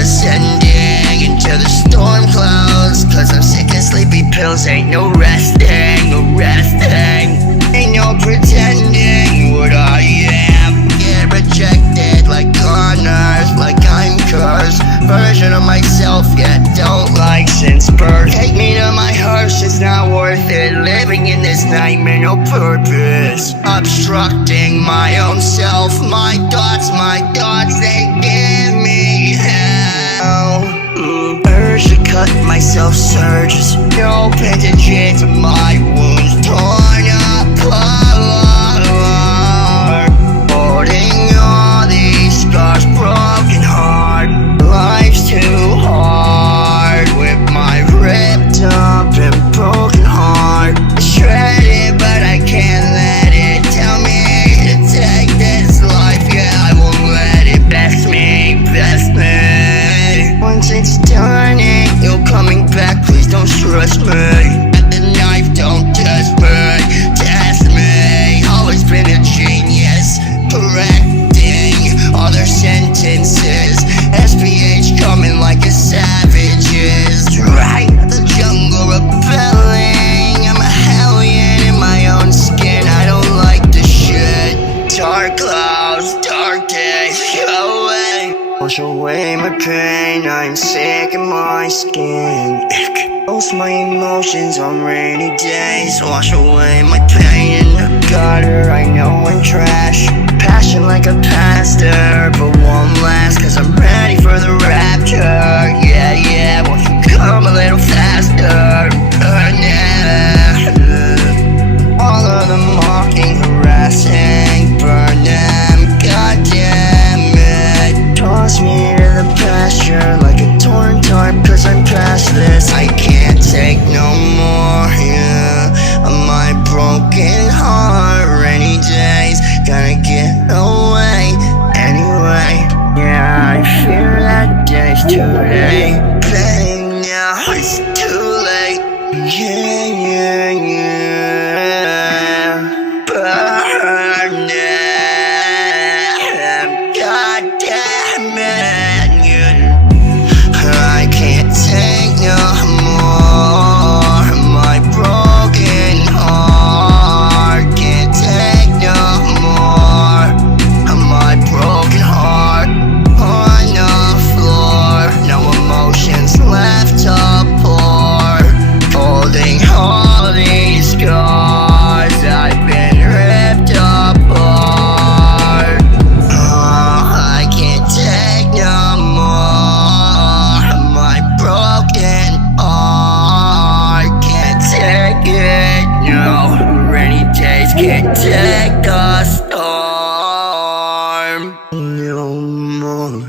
ascending into the storm clouds, 'cause I'm sick of sleepy pills. Ain't no resting, no resting. Ain't no pretending what I am. Get rejected like on earth, like I'm cursed. Version of myself, yet don't like since birth. Take me to my hearse, it's not worth it. Living in this nightmare, no purpose. Obstructing my own self. My thoughts, they give me hell. Urge to cut myself surges. No bandages of my wounds torn apart. Holding all these scars, broken heart. Life's too hard with my ripped up and broken heart. Shredded, but I can't let it tell me to take this life. Yeah, I won't let it best me, best me. Once it's done, ain't no coming back. Please don't stress me. At the knife, don't test me. Always been a genius, correcting all their sentences. SPH coming like a savage is right out the jungle rebelling. I'm a hellion in my own skin. I don't like this shit. Dark clouds, dark days, go away. Wash away my pain, I'm sick in my skin. Post my emotions on rainy days. Wash away my pain in the gutter, I know I'm trash. Passion like a pastor, but won't last, 'cause I'm ready for the rapture. Yeah, won't you come a little faster? All of the mocking, harassing, burn them, goddamn it. Toss me to the pasture like a torn tarp, 'cause I'm past this. I can't take no more, yeah. On my broken heart, rainy days, gonna get away anyway. Yeah, I fear that day's too late. Pain now, it's too late. Yeah. Burn them, goddamn it. I can't take no more. My broken heart can't take no more. My broken heart on the floor. No emotions left to pour. Holding all these scars, I've been ripped apart. I can't take no more. My broken heart can't take it. No, rainy days can't take the storm no more.